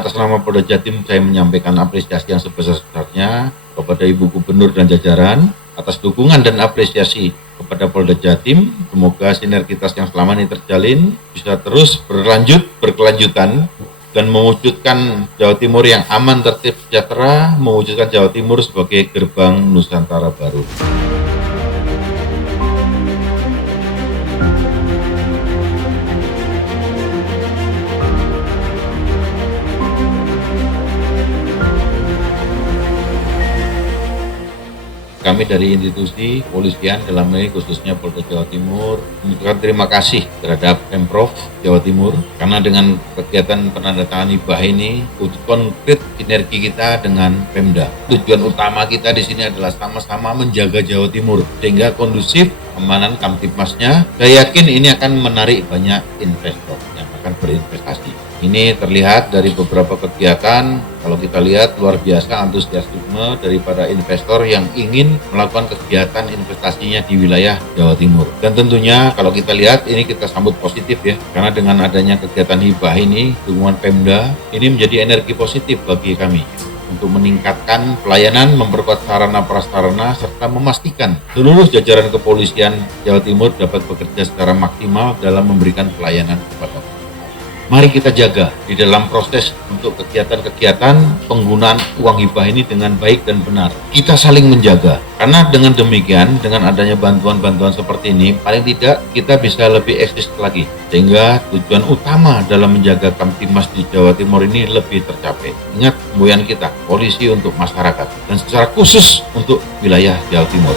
atas nama Polda Jatim saya menyampaikan apresiasi yang sebesar-besarnya kepada Ibu Gubernur dan jajaran atas dukungan dan apresiasi kepada Polda Jatim. Semoga sinergitas yang selama ini terjalin bisa terus berkelanjutan dan mewujudkan Jawa Timur yang aman, tertib, sejahtera, mewujudkan Jawa Timur sebagai gerbang Nusantara baru. Kami dari institusi kepolisian dalam hal ini khususnya Polda Jawa Timur mengucapkan terima kasih terhadap Pemprov Jawa Timur karena dengan kegiatan penandatanganan hibah ini wujud konkret sinergi kita dengan Pemda. Tujuan utama kita di sini adalah sama-sama menjaga Jawa Timur sehingga kondusif keamanan Kamtipmasnya. Saya yakin ini akan menarik banyak investor yang akan berinvestasi. Ini terlihat dari beberapa kegiatan, kalau kita lihat luar biasa antusiasme dari para investor yang ingin melakukan kegiatan investasinya di wilayah Jawa Timur. Dan tentunya kalau kita lihat ini kita sambut positif ya, karena dengan adanya kegiatan hibah ini, dukungan Pemda, ini menjadi energi positif bagi kami untuk meningkatkan pelayanan, memperkuat sarana prasarana, serta memastikan seluruh jajaran kepolisian Jawa Timur dapat bekerja secara maksimal dalam memberikan pelayanan kepada masyarakat. Mari kita jaga di dalam proses untuk kegiatan-kegiatan penggunaan uang hibah ini dengan baik dan benar. Kita saling menjaga, karena dengan demikian, dengan adanya bantuan-bantuan seperti ini, paling tidak kita bisa lebih eksis lagi. Sehingga tujuan utama dalam menjaga Kamtibmas di Jawa Timur ini lebih tercapai. Ingat semboyan kita, polisi untuk masyarakat, dan secara khusus untuk wilayah Jawa Timur.